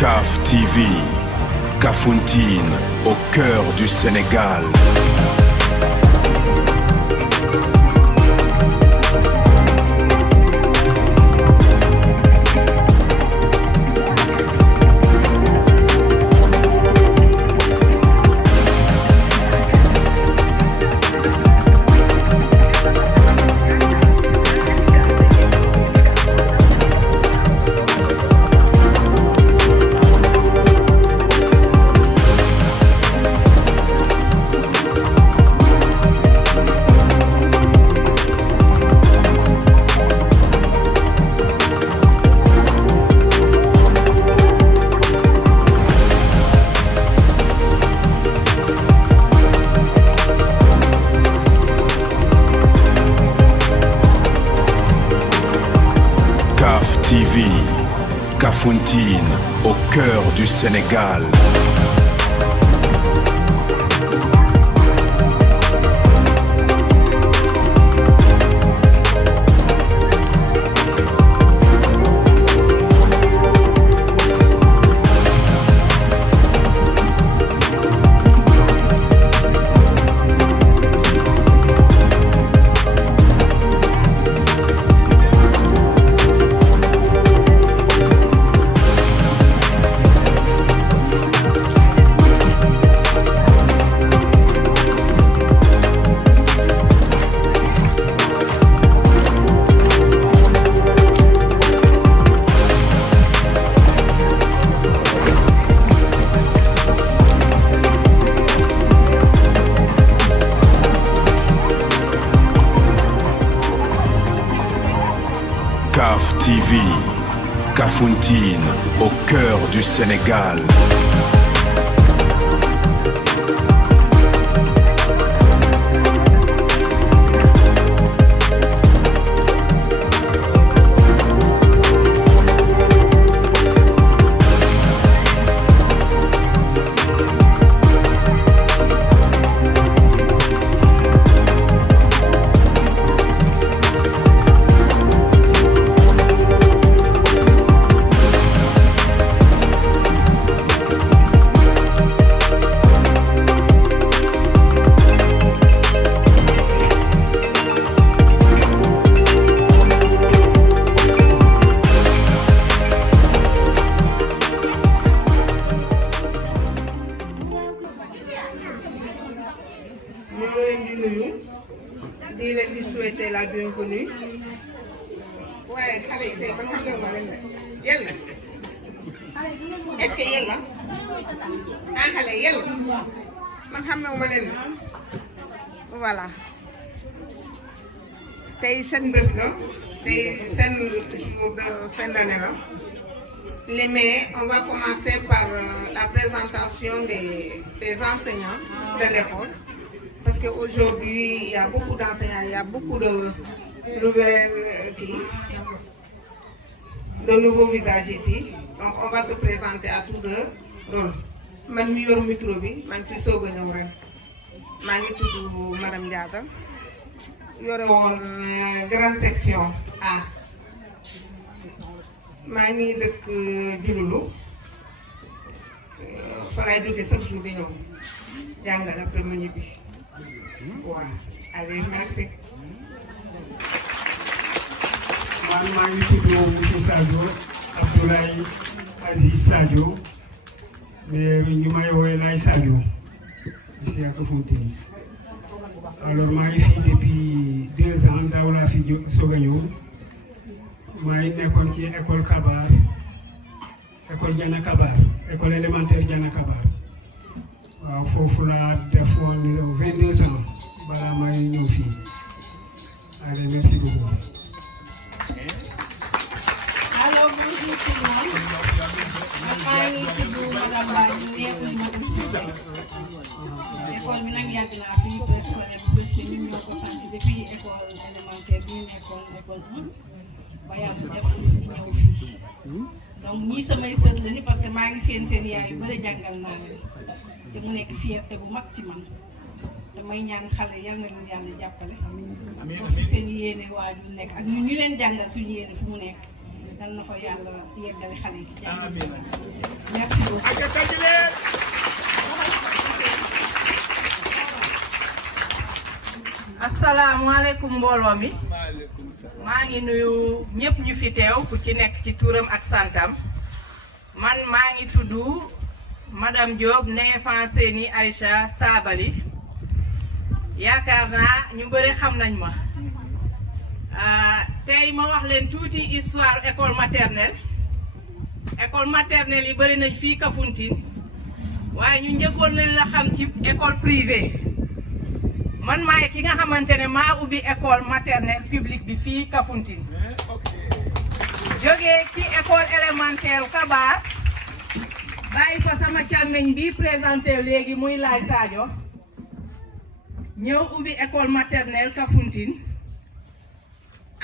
CAF TV, Kafountine, au cœur du Sénégal. CAF TV, Kafountine, au cœur du Sénégal. CAF TV, Kafountine, au cœur du Sénégal. di leen di souhaiter la bienvenue waaye xale yi tey man xam nga ma leen yel na est-ce que yel na xale yel man xam nga ma leen voilà tey seen bés la tey seen jour de fin d'année la mais on va commencer par la présentation des enseignants de l'école. Parce qu'aujourd'hui, il y a beaucoup d'enseignants, il y a beaucoup de nouvelles de nouveaux visages ici. Donc on va se présenter à tous deux. Donc, je suis au micro, je suis au Madame Diada. Il y aura une grande section A. Je suis de Djouloulou. Il fallait que chaque jour, je suis après-midi. Waaw allez merci. man maa ngi tudd monsieur Sadio Abdoulaye Aziz Sadio mais ñu may woowee Laye Sadio ici à Kafountine. Alors maa ngi fii depuis 2 ans daaw laa fi soog a ñëw maa ngi nekkoon ci école Kabar école Diana Kabar école élémentaire Diana Kabar. waaw foofu laa defoon 22 ans balaa may ñëw fii allez merci beaucoup. Alors bonjour tout le monde. maa ngi tudd madame Ba ñu nekk Mamadou Cissé. école bi nag yàgg naa fi préscolaire bi parce que ñun ñoo ko sant depuis école élémentaire bi ñu nekkoon école 1 ba yàlla def ñu ñëw fii. donc ñii samay sët la ni parce que maa ngi seen yaay yu bëri jàngal naa leen. te mu nekk fierté bu mag ci man damay ñaan xale yal na leen yàlla jàppale. amiin amiin seen yéene waajur nekk ak ñu leen jàngal suñu yéene fu mu nekk dal na ko yàlla yeggale xale yi ci jàmm. merci beaucoup. asalaamaaleykum mbooloo mi maa ngi nuyu ñëpp ñu fi teew ku ci nekk ci turam ak santam man maa ngi tudd madame Diop Néfan Séni Aïcha Sabali yaakaar naa ñu bëri xam nañ ma tey ma wax leen tuuti histoire école maternelle yi bëri nañ fii Kafountine waaye ñu njëkkoon leen la xam ci école privée man maay ki nga xamante ne maa ubbi école maternelle publique bi fii Kafountine jógee ci école élémentaire Kabaar bàyyi fa sama càmmeñ bi présenté léegi muy Laay Sadio ñëw ubbi école maternelle Kafountine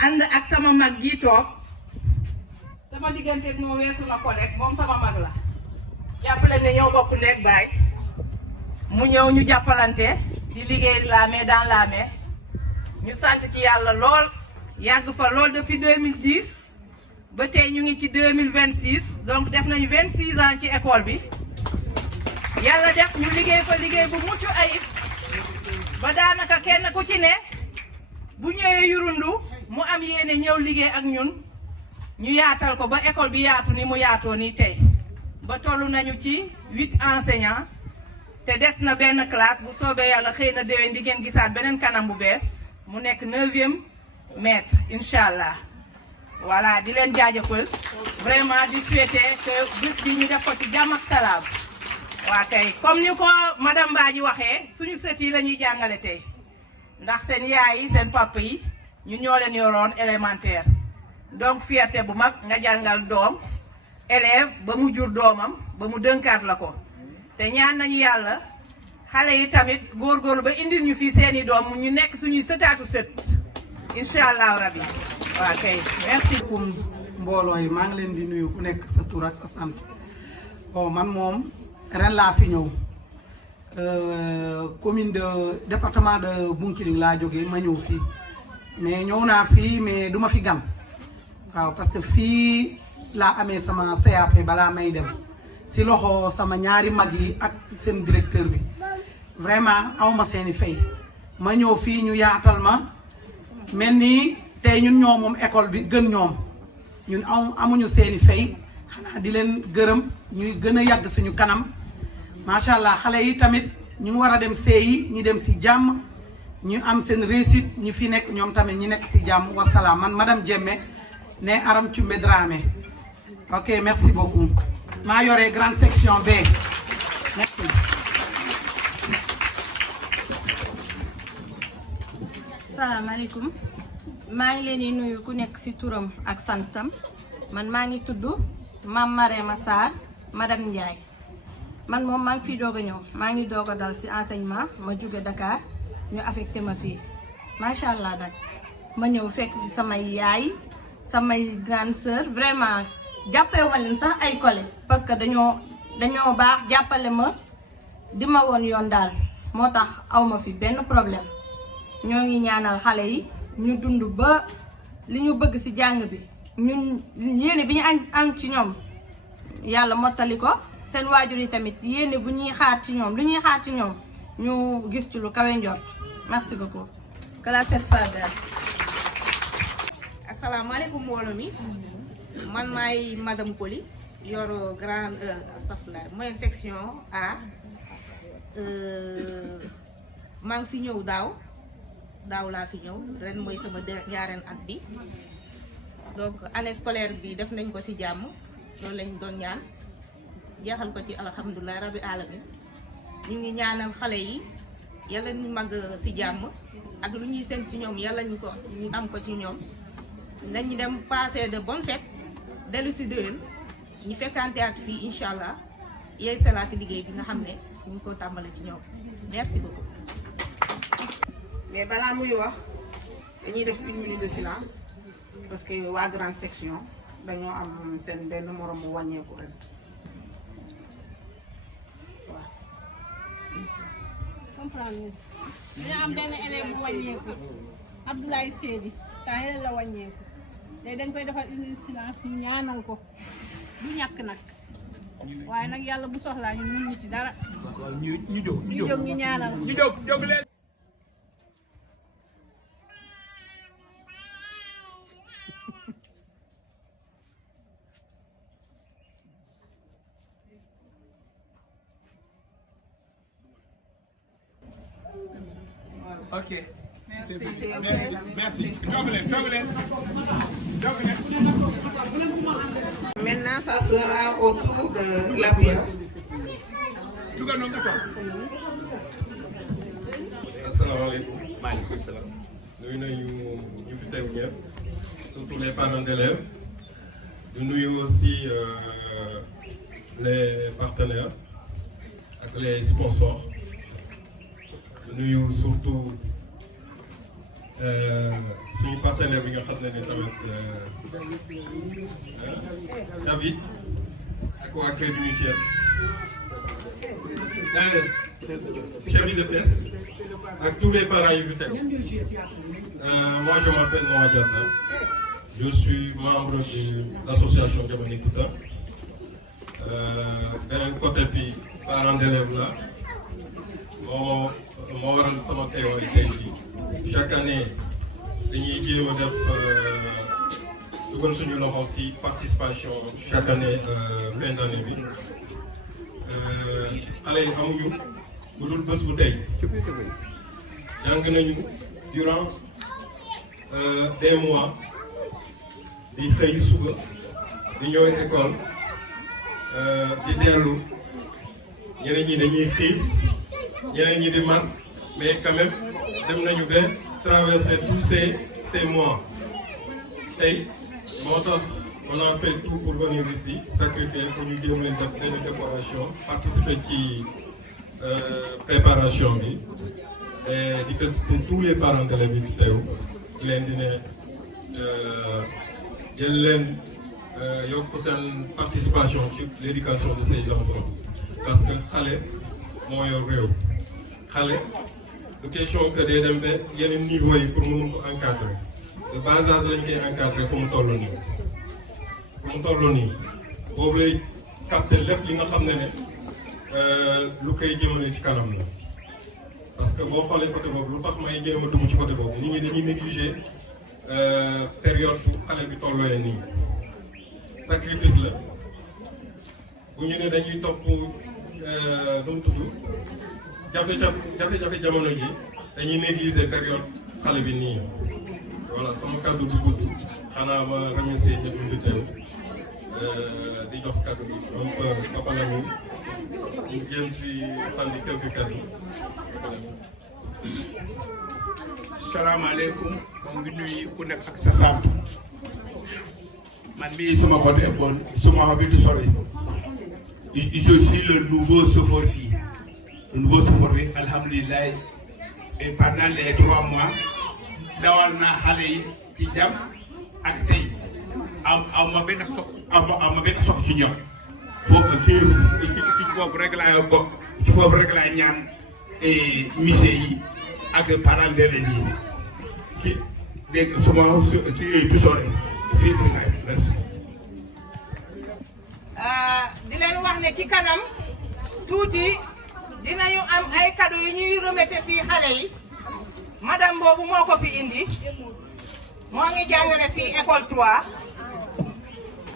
ànd ak sama mag gi toog sama digganteeg moo weesu na ko rek moom sama mag la jàppale ne ñoo bokk ndeg baay mu ñëw ñu jàppalante di liggéey la main dans la main ñu sant ci yàlla lool yàgg fa lool depuis 2010 ba tey ñu ngi ci 2026 donc def nañu 26 ans ci école bi yàlla def ñu liggéey fa liggéey bu mucc ayib ba daanaka kenn ku ci ne bu ñëwee Yurundu mu am yéene ñëw liggéey ak ñun ñu yaatal ko ba école bi yaatu ni mu yaatoo nii tey ba toll nañu ci 8 enseignants te des na benn classe bu soobee yàlla xëy na déwén di ngeen gisaat beneen kanam bu bees mu nekk 9e maître incha allah voilà di leen jaajëfal vraiment di souhaiter que bés bi ñu def ko ci jàmm ak salaam waa tey comme ni ko madame Badji waxee suñu sët yi la ñuy jàngale tey ndax seen yaay yi seen papa yi ñu ñoo leen yoroon élémentaire donc fierté bu mag nga jàngal doom élève ba mu jur doomam ba mu dënkaat la ko te ñaan nañu yàlla xale yi tamit góorgóorlu ba indil ñu fii seeni doom ñu nekk suñuy sëtaatu sët incha allahu rabi waa kay merci. mbooloo yi maa ngi leen di nuyu ku nekk sa tur ak sa sant bon man moom ren laa fi ñëw commune de département de Bounkiling laa jógee ma ñëw fii mais ñëw naa fii mais duma fi gan waaw parce que fii laa amee sama CAP balaa may dem si loxo sama ñaari mag yi ak seen directeur bi vraiment awma seeni fay ma ñëw fii ñu yaatal ma mel ni tey ñun ñoo moom école bi gën ñoom ñun amuñu seeni fay xanaa di leen gërëm ñuy gën a yàgg suñu kanam macha allah xale yi tamit ñu ngi war a dem seeyi ñu dem si jàmm ñu am seen réussite ñu fi nekk ñoom tamit ñu nekk si jàmm wasalaam man madame Diémé ne Aram Thioumbe Dramé ok merci beaucoup maa yore grande section B merci. salaamaaleykum maa ngi leen di nuyu ku nekk ci turam ak santam man maa ngi tudd Mame Marema Sarr madame Ndiaye man moom maa ngi fii doog a ñëw maa ngi doog a dal ci enseignement ma jóge Dakar ñu affecté ma fii macha allah nag ma ñëw fekk fi samay yaay samay grande sœur vraiment jàppale ma leen sax ay collègues parce que dañoo baax jàppale ma di ma woon yoon daal moo tax aw ma fi benn problème ñoo ngi ñaanal xale yi ñu dund ba li ñu bëgg ci jàng bi ñun yéene bi ñu am ci ñoom yàlla mottali ko seen waajur yi tamit yéene bu ñuy xaar ci ñoom lu ñuy xaar ci ñoom ñu gis ci lu kawe njort merci beaucoup que la fête soit belle. asalaamaaleykum mbooloo mi man maay madame Koli yor grande safla moyenne section A maa ngi fi ñëw daaw laa fi ñëw ren mooy sama ñaareel at bi donc année scolaire bi def nañ ko ci jàmm loolu lañ doon ñaan jeexal ko ci alhamdulilah rabbi alamin ñu ngi ñaanal xale yi yàlla ñu mag ci jàmm ak lu ñuy seen ci ñoom yàlla ñu am ko ci ñoom nañu dem passer de bonnes fêtes dellu ci déwén ñu fekkante at fii incha allah yeey salaati liggéey bi nga xam ne ñu ngi ko tàmbali ci ñoom merci beaucoup. mais balaa muy wax dañuy def 1 minute de silence parce que waa grande section dañoo am seen benn morom bu wàññeeku ren waaw. comprendre nga dañoo am benn élève bu wàññeeku Abdoulaye Seydi Tahel la wàññeeku léegi dañ koy defal une silence ñu ñaanal ko du ñàkk nag waaye nag yàlla bu soxlaa ñun mun ñu ci dara ñu jóg ñu ñaanal ko. jóg leen. Ok. Merci. Maintenant, ça sera au tour de la prière. Asalaamaaleykum. Maaleykum salaam. Nuyu nañu ñu fi teew ñëpp, surtout les parents d'élèves. Ñu nuyu aussi les partenaires ak les sponsors. Ñu nuyu surtout suñu partenaire bi nga xam ne tamit David ak waa Crédit Mutuel. Chef de peste ak tous les parents yu fi teg. Moi je m'appelle Noah Diatta. Je suis membre de l'association Diamani Kouta. Beneen côté bi parents d'élèves la moo waral sama teewaay tey jii. Chaque année dañuy jéem a def dugal suñu loxo ci participation chaque année fin d'année bi. Xale yi amuñu bu dul bés bu tey jàng nañu durant des mois di xëy suba di ñëw école di dellu ñeneen ñi dañuy xiif ñeneen ñi di mar mais quand même dem nañu ba traverser tous ces mois tey moo tax on a fait tout pour venir ici sacrifier pour ñu jéem leen def benn décoration participer ci préparation bi et di féliciter tous les parents d'élèves yi fi teew di leen di ne jël leen yokk seen participation ci l'éducation de ces enfants parce que xale moo yor réew xale du question que day dem ba yeneen niveau yi pour mënu ko encadrer de bas âge lañ koy encadrer fu mu toll nii. mu toll nii boobu lay capter lépp li nga xam ne lu koy jëmale ci kanam la parce que boo xoolee côté boobu lu tax may jéem a dugg ci côté boobu nit ñi dañuy négliger période bu xale bi tolluwee nii sacrifice la bu ñu ne dañuy topp nu mu tudd jafe-jafe jamono ji dañuy négliger période xale bi nii voilà sama kàddu du gudd xanaa ma remercier ñëpp ñu fi teew di jox kàddu gi donc Papa Lamine ñu jëm si sànni quelques kàddu. Salaamaaleykum moo ngi nuyu ku nekk ak sa sant man mii suma côté bon suma bi du sori je suis le nouveau chauffeur fii le nouveau chauffeur bi alhamdulilah et pendant les 3 mois dawal naa xale yi ci jàmm ak tey am ma benn sox ci ñoom foofu ci foofu rek laay bokk ci foofu rek laay ñaan musée yi ak parents d'élèves yi ki dégg suma kii du sore fii ci laay merci. di leen wax ne ci kanam tuuti dinañu am ay cadeau yu ñuy remettre fii xale yi madame boobu moo ko fi indi moo ngi jàngale fii école 3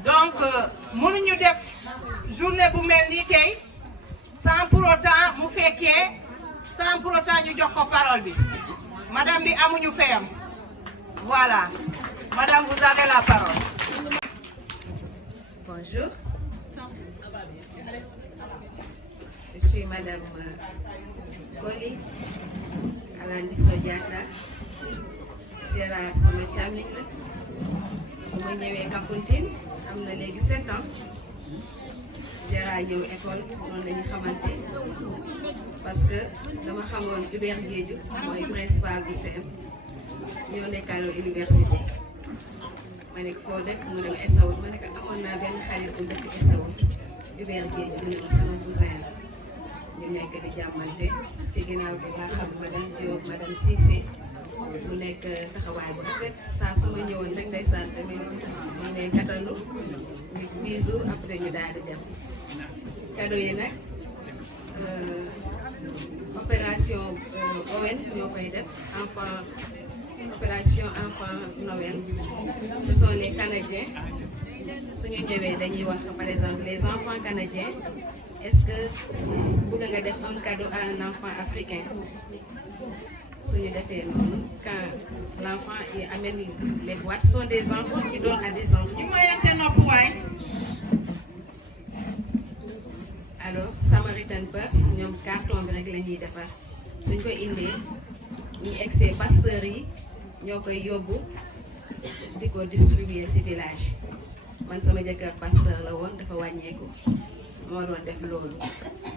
donc mënuñu def journée bu mel nii tey sans pour autant mu fekkee sans pour autant ñu jox ko parole bi madame bi amuñu fayam voilà madame vous avez la parole. Bonjour. Je suis madame Koli Alani Sodiata. Gérard sama càmmiñ la bu ma ñëwee Kafountine am na léegi 7 ans Gérard ñëw école noonu la ñu xamante parce que dama xamoon Hubert Diédhiou mooy principal bu CM ñoo nekkaaloo université ma nekk foo dëkk mu dem Essaout ma nekk amoon naa benn xarit bu dëkk Essaout Hubert Diédhiou mu ne ma sama cousin la ñu nekk di jàmmante ci ginnaaw bi nga xam madame Diop madame Cissé mu nekk taxawaay bu rafet saa su ma ñëwoon rek ndeysaan tamit ñu ne gàttandu ñu bisu après ñu daal di dem cadeau yi nag opération Owen ñoo koy def opération enfant Noël ce sont les Canadiens suñu ñëwee dañuy wax par exemple les enfants canadiens est-ce que bëgg nga def un cadeau à un enfant africain suñu defee noonu quand l'enfant il amène les boîtes ce sont des enfants qui donnent à des enfants. alors Samaritan Purse ñoom carton bi rek la ñuy defar suñ ko indee ñu egsee pasteurs yi ñoo koy yóbbu di ko distribuer ci village man sama jëkkër pasteur la woon dafa wàññeeku moo doon def loolu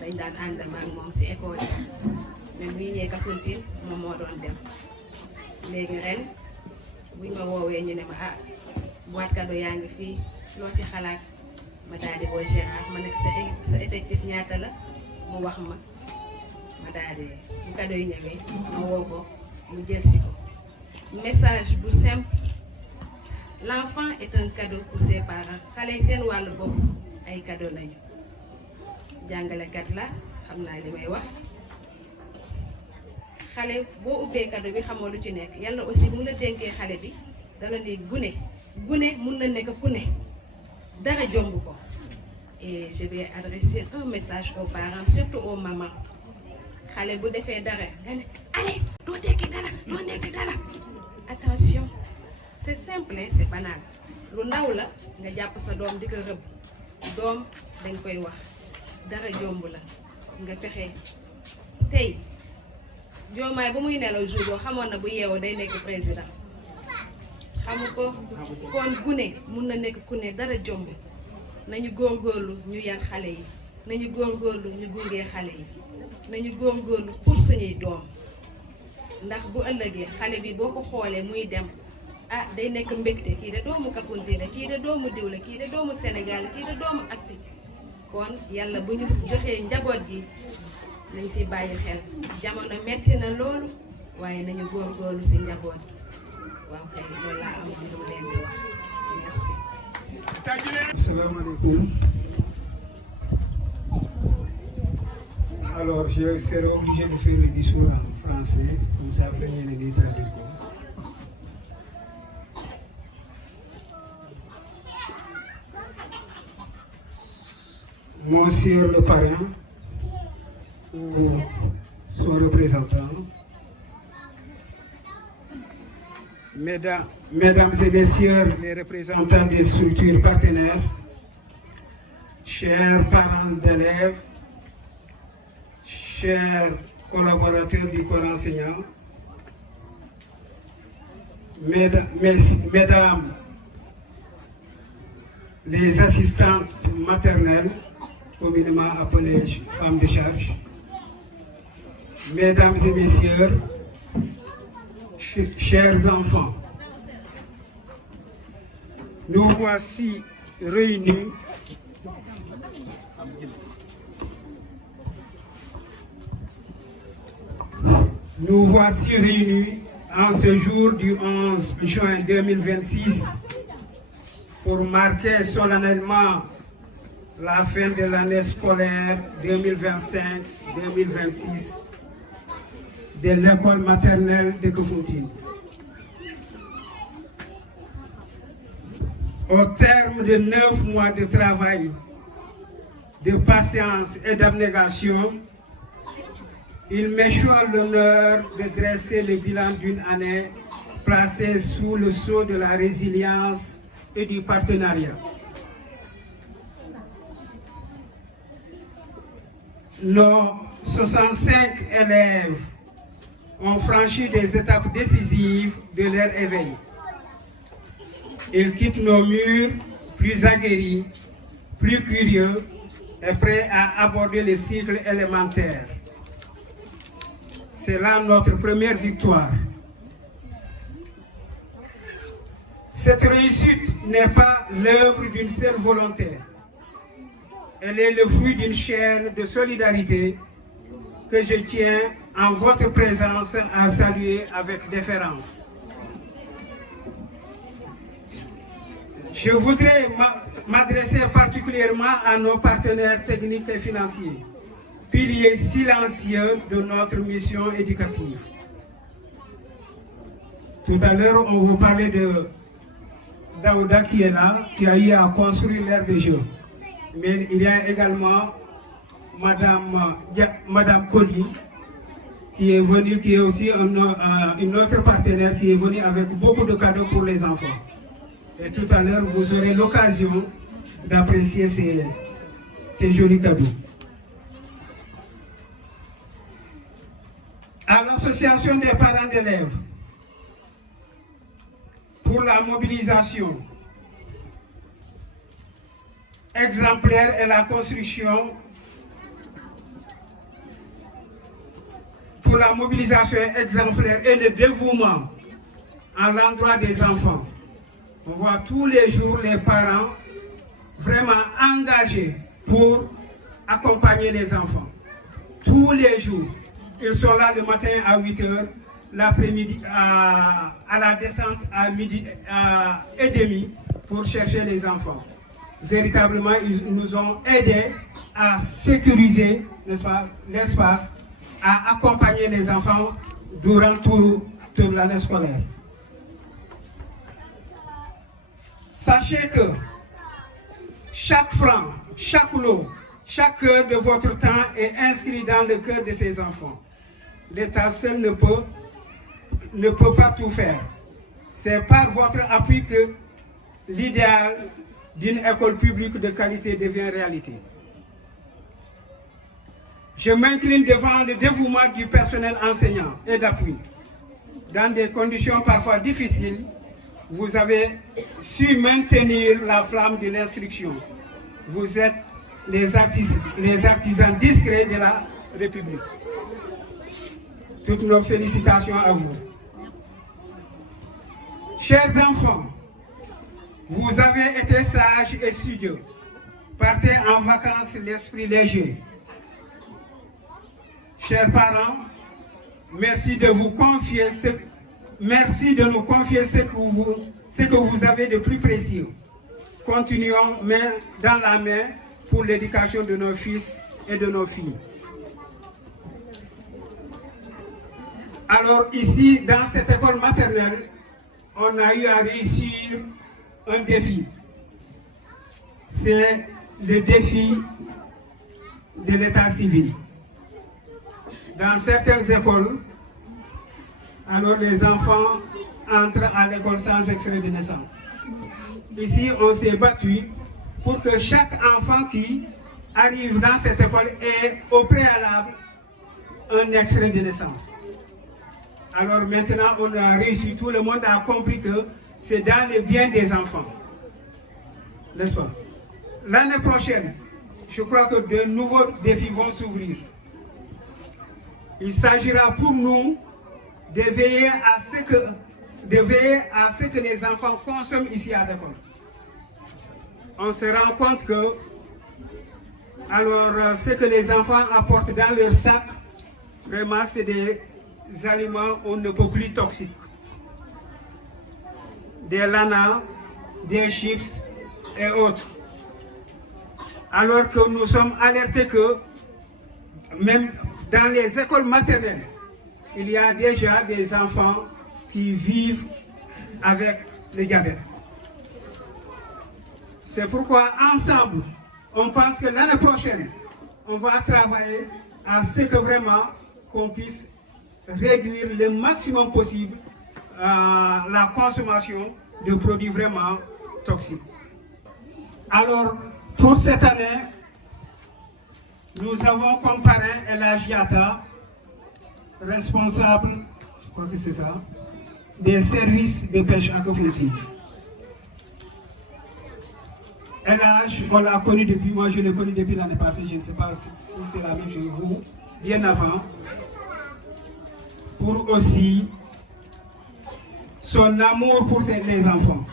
dañ daan ànd ak moom ci école yi même bu ñu ñëwee Kafountine moom moo doon dem léegi ren buñ ma woowee ñu ne ma ah boîte cadeau yaa ngi fii loo ci xalaat ma daal di woo Gérard ma nekk sa effectif ñaata la mu wax ma daal di bu cadeau yi ñëwee ma woo ko mu jël si ko message bu simple l'enfant est un cadeau pour ses parents xale yi seen wàllu bopp ay cadeau lañu jàngalekat la xam naa li may wax xale boo ubbee cadeau bi xamoo lu ci nekk yàlla aussi mu la dénkee xale bi dala ne gune mun na nekk ku ne dara jomb ko et je vais adresser un message aux parents surtout aux mamans xale bu defee dara nga ne allez doo tekki dara doo nekk dara attention c'est simple c'est banal lu ndaw la nga jàpp sa doom di ko rëbb doom dañ koy wax dara jomb la nga fexe tey Diomaye ba muy nelaw jour boo xamoon na bu yeewoo day nekk président xamu ko kon gune mun na nekk ku ne dara jomb nañu góorgóorlu ñu yar xale yi nañu góorgóorlu ñu gungee xale yi nañu góorgóorlu pour suñuy doom ndax bu ëllëgee xale bi boo ko xoolee muy dem ah day nekk mbégte kii de doomu Kafountine la kii de doomu diw la kii de doomu Sénégal kii de doomu Afrique kon yàlla bu ñu joxee njaboot gi nañ ci bàyyi xel jamono metti na loolu waaye nañu góorgóorlu ci njaboot waaw kay loolu laa am lu mu leen di wax merci. Asalaamaaleykum. Alors je serai obligé de faire le discours en français comme ça après ñeneen di traduire ko. Monsieur le parrain ou son représentant, Mesdames et messieurs les représentants des structures partenaires, chers parents d'élèves, chers collaborateurs du corps enseignant, mesdames les assistantes maternelles, communément appelées femmes de charge, mesdames et messieurs, chers enfants, nous voici réunis en ce jour du 11 juin 2026 pour marquer solennellement la fin de l'année scolaire 2025-2026 de l'école maternelle de Kafountine. Au terme de 9 mois de travail, de patience et d'abnégation, il m'échoue l'honneur de dresser le bilan d'une année placée sous le sceau de la résilience et du partenariat. Nos 65 élèves ont franchi des étapes décisives de leur éveil. Ils quittent nos murs plus aguerris, plus curieux et prêts à aborder le cycle élémentaire. C'est là notre première victoire. Cette réussite n'est pas l'œuvre d'une seule volonté. Elle est le fruit d'une chaîne de solidarité que je tiens en votre présence à saluer avec déférence. Je voudrais m'adresser particulièrement à nos partenaires techniques et financiers, piliers silencieux de notre mission éducative. Tout à l'heure, on vous parlait de Daouda qui est là, qui a eu à construire l'aire de jeu. Mais il y a également Madame Koli, qui est venue, qui est aussi une autre partenaire qui est venue avec beaucoup de cadeaux pour les enfants. Et tout à l'heure, vous aurez l'occasion d'apprécier ces jolis cadeaux. À l'association des parents d'élèves, pour la mobilisation exemplaire et la construction, pour la mobilisation exemplaire et le dévouement à l'endroit des enfants. On voit tous les jours les parents vraiment engagés pour accompagner les enfants. Tous les jours, ils sont là le matin à 8h, l'après-midi à la descente à 12h30 pour chercher les enfants. Véritablement, ils nous ont aidés à sécuriser, n'est-ce pas, l'espace, à accompagner les enfants durant toute l'année scolaire. Sachez que chaque franc, chaque lot, chaque heure de votre temps est inscrit dans le cœur de ces enfants. L'État seul ne peut pas tout faire. C'est par votre appui que l'idéal d'une école publique de qualité devient réalité. Je m'incline devant le dévouement du personnel enseignant et d'appui. Dans des conditions parfois difficiles, vous avez su maintenir la flamme de l'instruction. Vous êtes les artisans discrets de la République. Toutes nos félicitations à vous. Chers enfants, vous avez été sages et studieux. Partez en vacances l'esprit léger. Chers parents, merci de nous confier ce que vous avez de plus précieux. Continuons main dans la main pour l'éducation de nos fils et de nos filles. Alors ici, dans cette école maternelle, on a eu à réussir un défi. C'est le défi de l'état civil. Dans certaines écoles, alors les enfants entrent à l'école sans extrait de naissance. Ici, on s'est battu pour que chaque enfant qui arrive dans cette école ait au préalable un extrait de naissance. Alors maintenant, on a réussi, tout le monde a compris que c'est dans le bien des enfants. N'est-ce pas? L'année prochaine, je crois que de nouveaux défis vont s'ouvrir. Il s'agira pour nous de veiller à ce que les enfants consomment ici à l'école. On se rend compte que alors, ce que les enfants apportent dans leur sac, vraiment c'est des aliments on ne peut plus toxiques. Des lanas, des chips et autres. Alors que nous sommes alertés que même dans les écoles maternelles, il y a déjà des enfants qui vivent avec le diabète. C'est pourquoi ensemble, on pense que l'année prochaine, on va travailler à ce que vraiment qu'on puisse réduire le maximum possible la consommation de produits vraiment toxiques. Alors, pour cette année, nous avons comme parrain Elhadji Yatta, responsable, je crois que c'est ça, des services de pêche à Kafountine. Elhadji, on l'a connu depuis, moi je l'ai connu depuis l'année passée, je ne sais pas si c'est la même chose vous, bien avant, pour aussi son amour pour les enfants.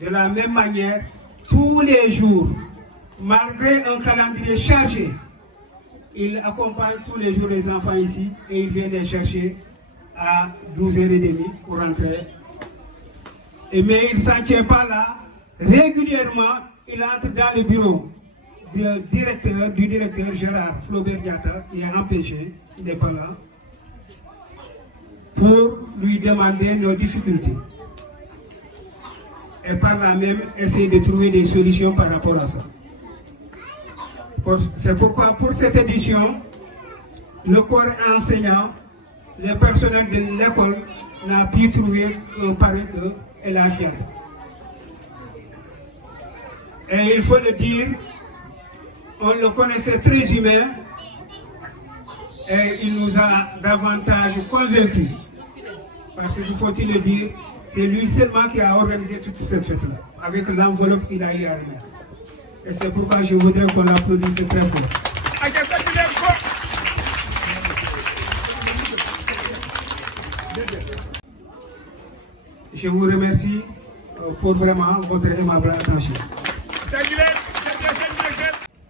De la même manière, tous les jours, malgré un calendrier chargé, il accompagne tous les jours les enfants ici et il vient les chercher à 12h30 pour rentrer. Mais il ne s'en tient pas là. Régulièrement, il entre dans le bureau du directeur Gérard Flaubert Diatta, qui est empêché, il n'est pas là, pour lui demander nos difficultés. Et par là même, essayer de trouver des solutions par rapport à ça. C'est pourquoi pour cette édition, le corps enseignant, le personnel de l'école n'a pu trouver un parrain que El Hadj Diatta. Et il faut le dire, on le connaissait très humain et il nous a davantage convaincus. Parce qu'il faut-il le dire, c'est lui seulement qui a organisé toute cette fête-là, avec l'enveloppe qu'il a eu à remettre. Et c'est pourquoi je voudrais qu'on l'applaudisse très fort. Je vous remercie pour vraiment votre aimable attention.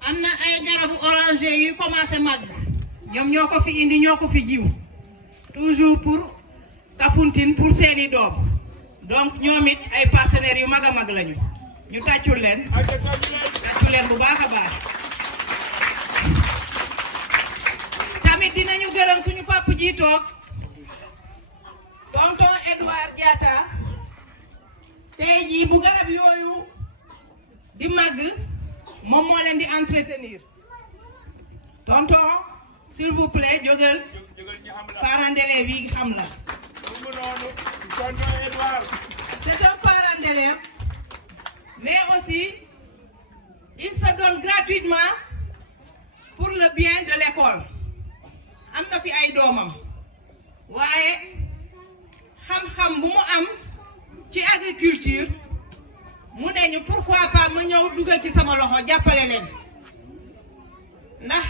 am na ay garabu oranger yu commencé mag ñoom ñoo ko fi indi ñoo ko fi jiw toujours pour Kafountine pour seeni doom donc ñoom it ay partenaires yu mag a mag lañu ñu tàccul leen bu baax a baax. tamit dinañu gërëm suñu papa ji toog tonton Edouard Diatta tey jii bu garab yooyu di màgg moom moo leen di entretenir tonton s'il vous plaît jógal parent d'élève yi xam la. C'est un parent d'élève mais aussi il se donne gratuitement pour le bien de l'école am na fi ay doomam waaye xam-xam bu mu am ci agriculture mu ne ñu pourquoi pas ma ñëw dugal ci sama loxo jàppale leen ndax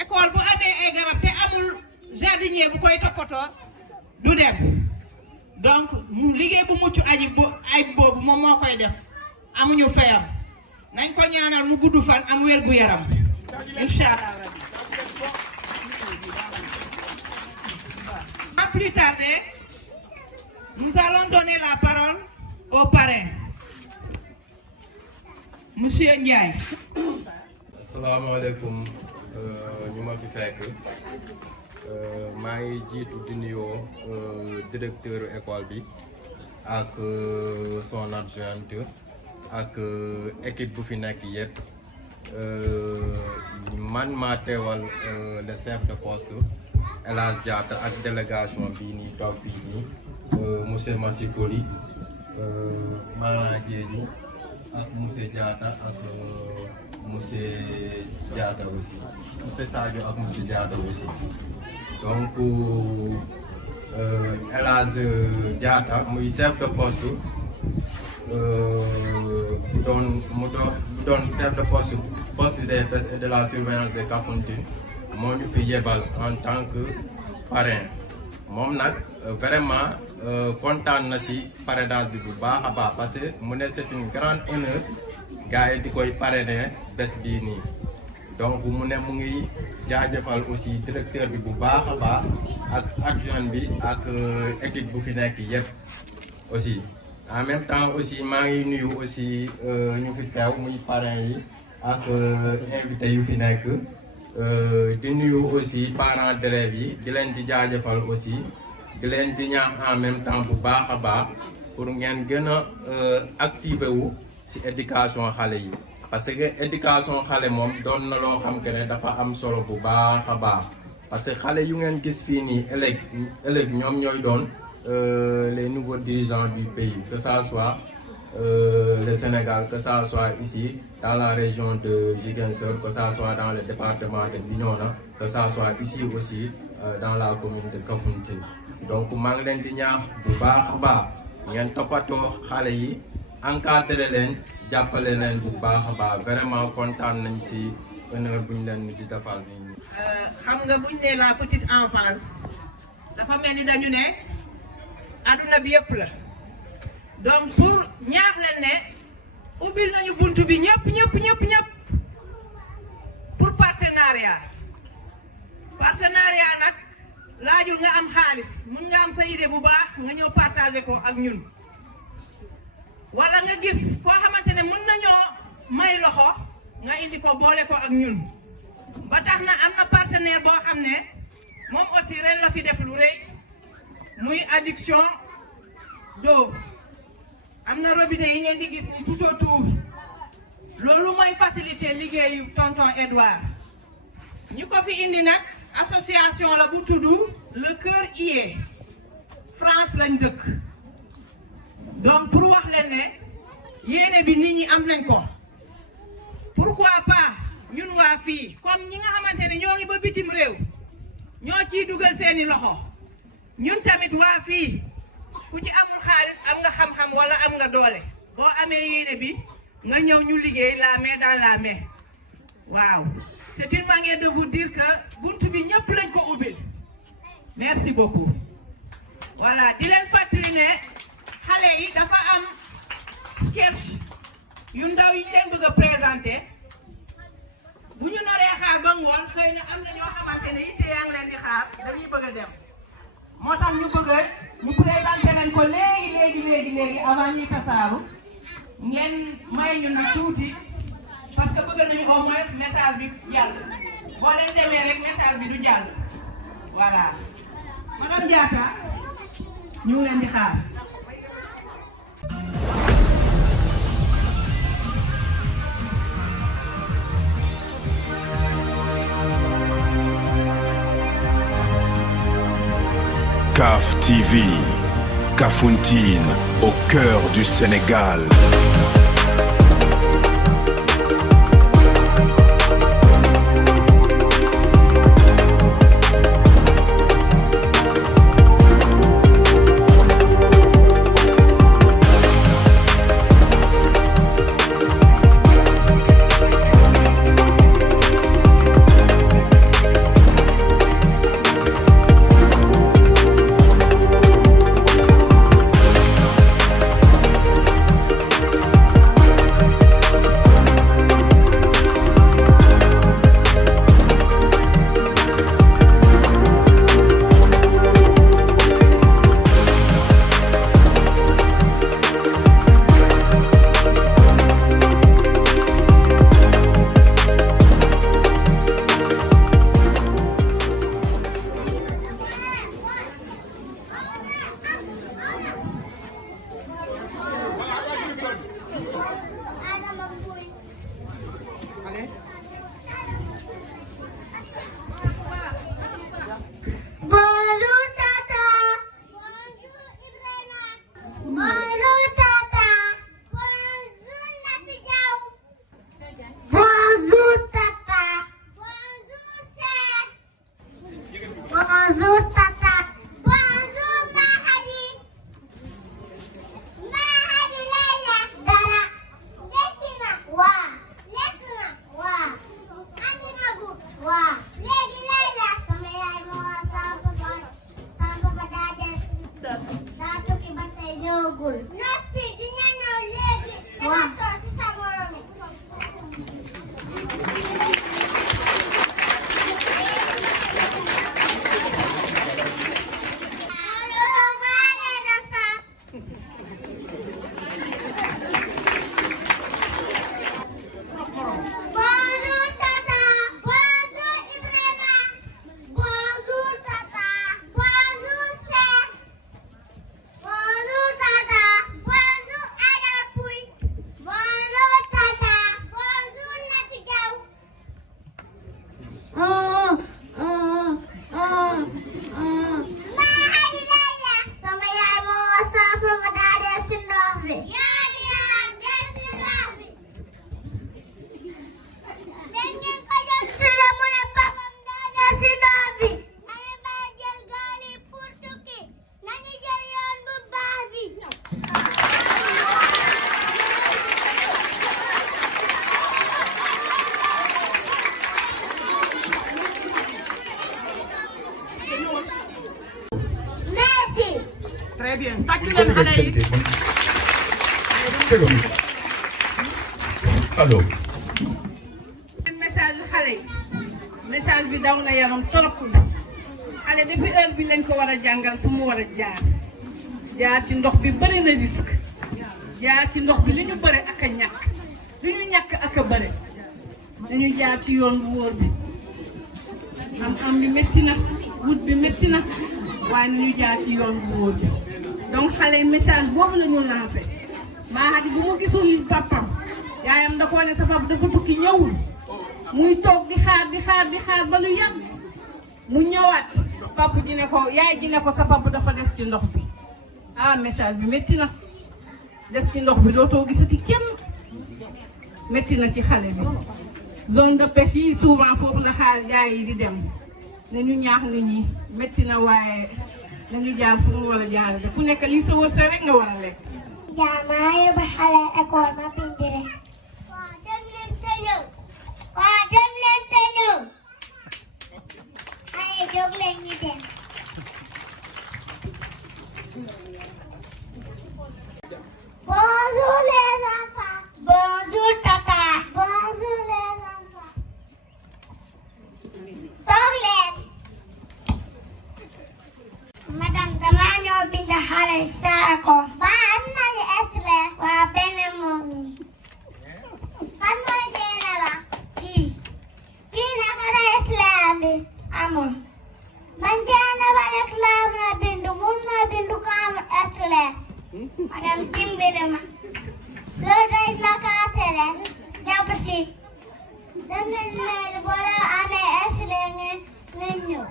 école bu amee ay garab te amul jardinier bu koy toppatoo du dem donc mu liggéey bu mucc ay boobu moom moo koy def amuñu fayam nañ ko ñaanal mu gudd fan am wér gu yaram inch'Allah rabbi. Sans plus tarder, nous allons donner la parole au parrain. Monsieur Ndiaye. Asalaamaaleykum ñu ma fi fekk maa ngi jiitu di nuyoo directeur école bi ak son adjointe ak équipe bu fi nekk yëpp man maa teewal le chef de poste El Hadj Diatta ak délégation bii nii toog fii nii monsieur Massikoli Mara Diédhi ak monsieur Diatta ak monsieur Diatta aussi monsieur Sadio ak monsieur Diatta aussi donc El Hadj Diatta muy chef de poste mu doon chef de poste des pêches et de la surveillance de Kafountine moo ñu fi yebal en tant que parrain moom nag vraiment kontaan na si parrainage bi bu baax a baax parce que mu ne c'est une grande honneur gars yi di koy parrainer bés bii nii donc mu ne mu ngi jaajëfal aussi directeur bi bu baax a baax ak adjoint bi ak équipe bu fi nekk yëpp aussi en même temps aussi maa ngi nuyu aussi ñu fi teew muy parrain yi ak invité yu fi nekk di nuyu aussi parents d'élèves yi di leen di jaajëfal aussi di leen di ñaax en même temps bu baax a baax pour ngeen gën a activé wu ci éducation xale yi parce que éducation xale moom doon na loo xam que ne dafa am solo bu baax a baax parce que xale yu ngeen gis fii nii ëllëg ñoom ñooy doon les nouveaux dirigeants du pays que ça soit le Sénégal, que ça soit ici dans la région de Ziguinchor, que ça soit dans le département de Bignona, que ça soit ici aussi dans la commune de Kafountine. Donc maa ngi leen di ñaax bu baax a baax ngeen toppatoo xale yi encadré leen jàppale leen bu baax a baax vraiment kontaan nañ si honneur bu ñu leen di defal nii. xam nga buñ ne la petite enfance dafa mel ni dañu ne adduna bi yëpp la donc pour ñaax leen ne ubbil nañu buntu bi ñëpp pour partenariat laajul nga am xaalis mun nga am sa idée bu baax nga ñëw partager ko ak ñun wala nga gis koo xamante ne mun nañoo may loxo nga indi ko boole ko ak ñun ba tax na am na partenaire boo xam ne moom aussi ren la fi def lu rëy muy adduction d'eau am na robinet yi ngeen di gis ni tout autour loolu mooy faciliter liggéeyu tonton Edouard ñu ko fi indi nag association la bu tudd le Cœur IE France lañ dëkk donc pour wax leen ne yéene bi nit ñi am nañ ko pourquoi pas ñun waa fii comme ñi nga xamante ne ñoo ngi ba bitim réew ñoo ciy dugal seeni loxo ñun tamit waa fii ku ci amul xaalis am nga xam-xam wala am nga doole boo amee yéene bi nga ñëw ñu liggéey la main dans la main waaw c'est une manière de vous dire que buntu bi ñëpp lañ ko ubbil merci beaucoup voilà di leen fàttali ne xale yi dafa am sketch yu ndaw yi ñu leen bëgg a présenter bu ñu naree xaar ba ngoon xëy na am na ñoo xamante ne yitte yaa ngi leen di xaar dañuy bëgg a dem moo tax ñu bëgg ñu présenter leen ko léegi avant ñuy tasaaru ngeen may ñu nag tuuti parce que bëgg nañu au moins message bi jàll boo leen demee rek message bi du jàll voilà madame Diatta ñu ngi leen di xaar. CAF TV, Kafountine, au cœur du Sénégal. Très bien. Tàccu leen xale yi. allo. message xale yi message bi daw na yaram trop xale depuis heure bi lañ ko war a jàngal fu mu war a jaar ci ndox bi bëri na risque jaar ci ndox bi li ñu bëri ak a ñàkk li ñu ñàkk ak a bëri dañu jaar ci yoon bu wóor bi am bi métti na wut bi métti na waaye nañu jaar ci yoon bu wóor bi donc xale yi message boobu la ñu lancé maa xam bu mu gisul papam yaayam da koo ne sa papa dafa tukki ñëwul muy toog di xaar ba lu yàgg mu ñëwaat papa ji ne ko yaay ji ne ko sa papa dafa des ci ndox bi message bi métti na des ci ndox bi dootoo gisati kenn métti na ci xale bi zone de pêche yi souvent foofu la xaar gars yi di dem nañu ñaax nit ñi métti na waaye nañu jaar fu mu war a jaar de ku nekk lii sa wërsëg rek nga war a lekk. maa yóbbu xale école ma bindire. waaw dem leen te ñëw. Allez, jóg leen ñu dem. Bonjour les enfants. Bonjour tata. Bonjour les enfants. Toog leen. Madame dama ñëw bind xale sa école. Ba am nañu extrait. Waa benn moom. Kan mooy jeena la. Kii naka la extrait bi. Amul. Man jeena ba rek laa mën a bindu. Mun ma bindu ko amul extrait. Madame dimbali ma. Loolu day ma kaa tere. jàpp si. dem leen mairie boo leen amee extrait ngeen ñëw.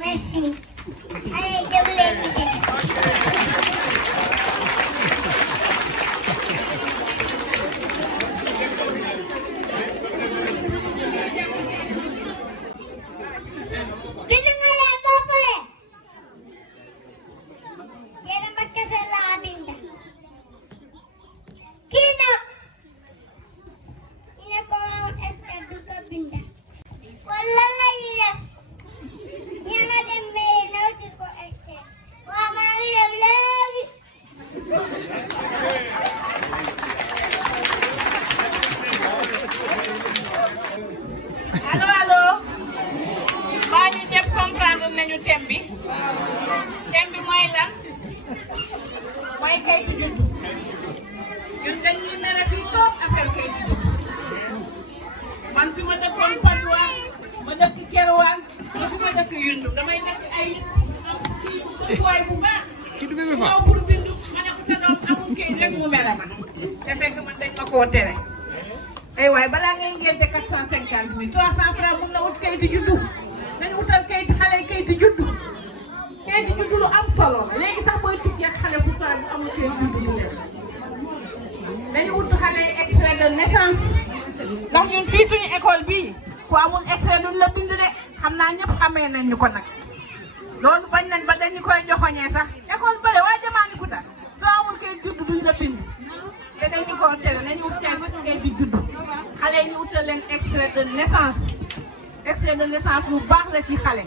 Merci. Allez, jóg leen ñu dem. extrait de naissance lu baax la ci xale